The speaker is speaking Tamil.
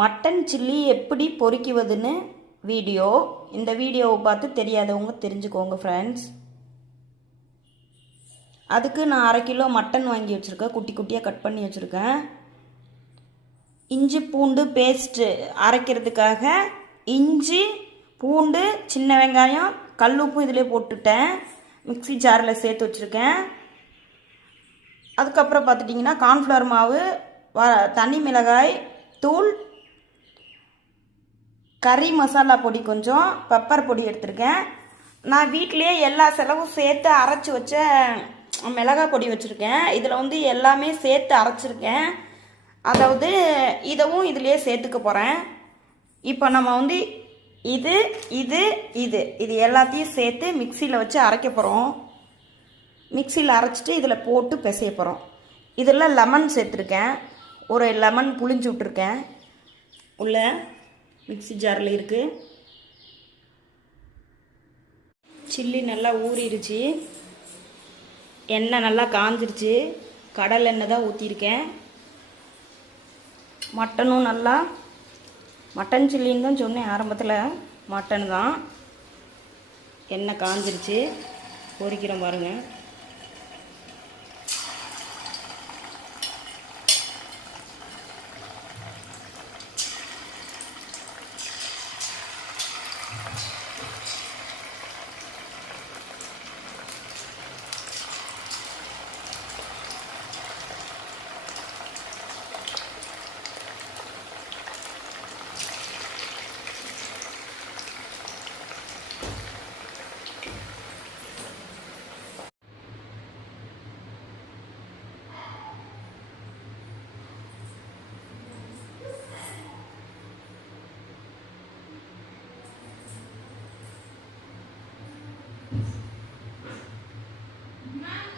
மட்டன் சில்லி எப்படி பொரிக்குவதுன்னு வீடியோ. இந்த வீடியோவை பார்த்து தெரியாதவங்க தெரிஞ்சுக்கோங்க ஃப்ரெண்ட்ஸ் அதுக்கு நான் அரை கிலோ மட்டன் வாங்கி வச்சுருக்கேன். குட்டி குட்டியாக கட் பண்ணி வச்சுருக்கேன். இஞ்சி பூண்டு பேஸ்ட்டு அரைக்கிறதுக்காக இஞ்சி பூண்டு சின்ன வெங்காயம் கல் உப்பும் இதிலே போட்டுட்டேன். மிக்ஸி ஜாரில் சேர்த்து வச்சுருக்கேன். அதுக்கப்புறம் பார்த்துட்டிங்கன்னா கார்ன்ஃப்ளவர் மாவு வ தனி மிளகாய் தூள் கறி மசாலா பொடி கொஞ்சம் பெப்பர் பொடி எடுத்திருக்கேன். நான் வீட்டிலேயே எல்லா செலவும் சேர்த்து அரைச்சி வச்ச மிளகாய் பொடி வச்சுருக்கேன். இதில் வந்து எல்லாமே சேர்த்து அரைச்சிருக்கேன். அதாவது இதவும் இதிலே சேர்த்துக்க போகிறேன் இப்போ நம்ம வந்து இது இது இது இது எல்லாத்தையும் சேர்த்து மிக்சியில் வச்சு அரைக்க போகிறோம் மிக்சியில் அரைச்சிட்டு இதில் போட்டு பிசைய போகிறோம் இதில் லெமன் சேர்த்துருக்கேன். ஒரு லெமன் புளிஞ்சு விட்ருக்கேன் உள்ள மிக்ஸி ஜாரில் இருக்குது சில்லி நல்லா ஊறிடுச்சு எண்ணெய் நல்லா காஞ்சிருச்சு. கடல் எண்ணெய் தான் ஊற்றிருக்கேன் மட்டனும் நல்லா மட்டன் சில்லின்னு தான் சொன்னேன். ஆரம்பத்தில் மட்டன் தான். எண்ணெய் காஞ்சிருச்சு. பொறிக்கிறோம் பாருங்கள் Mama.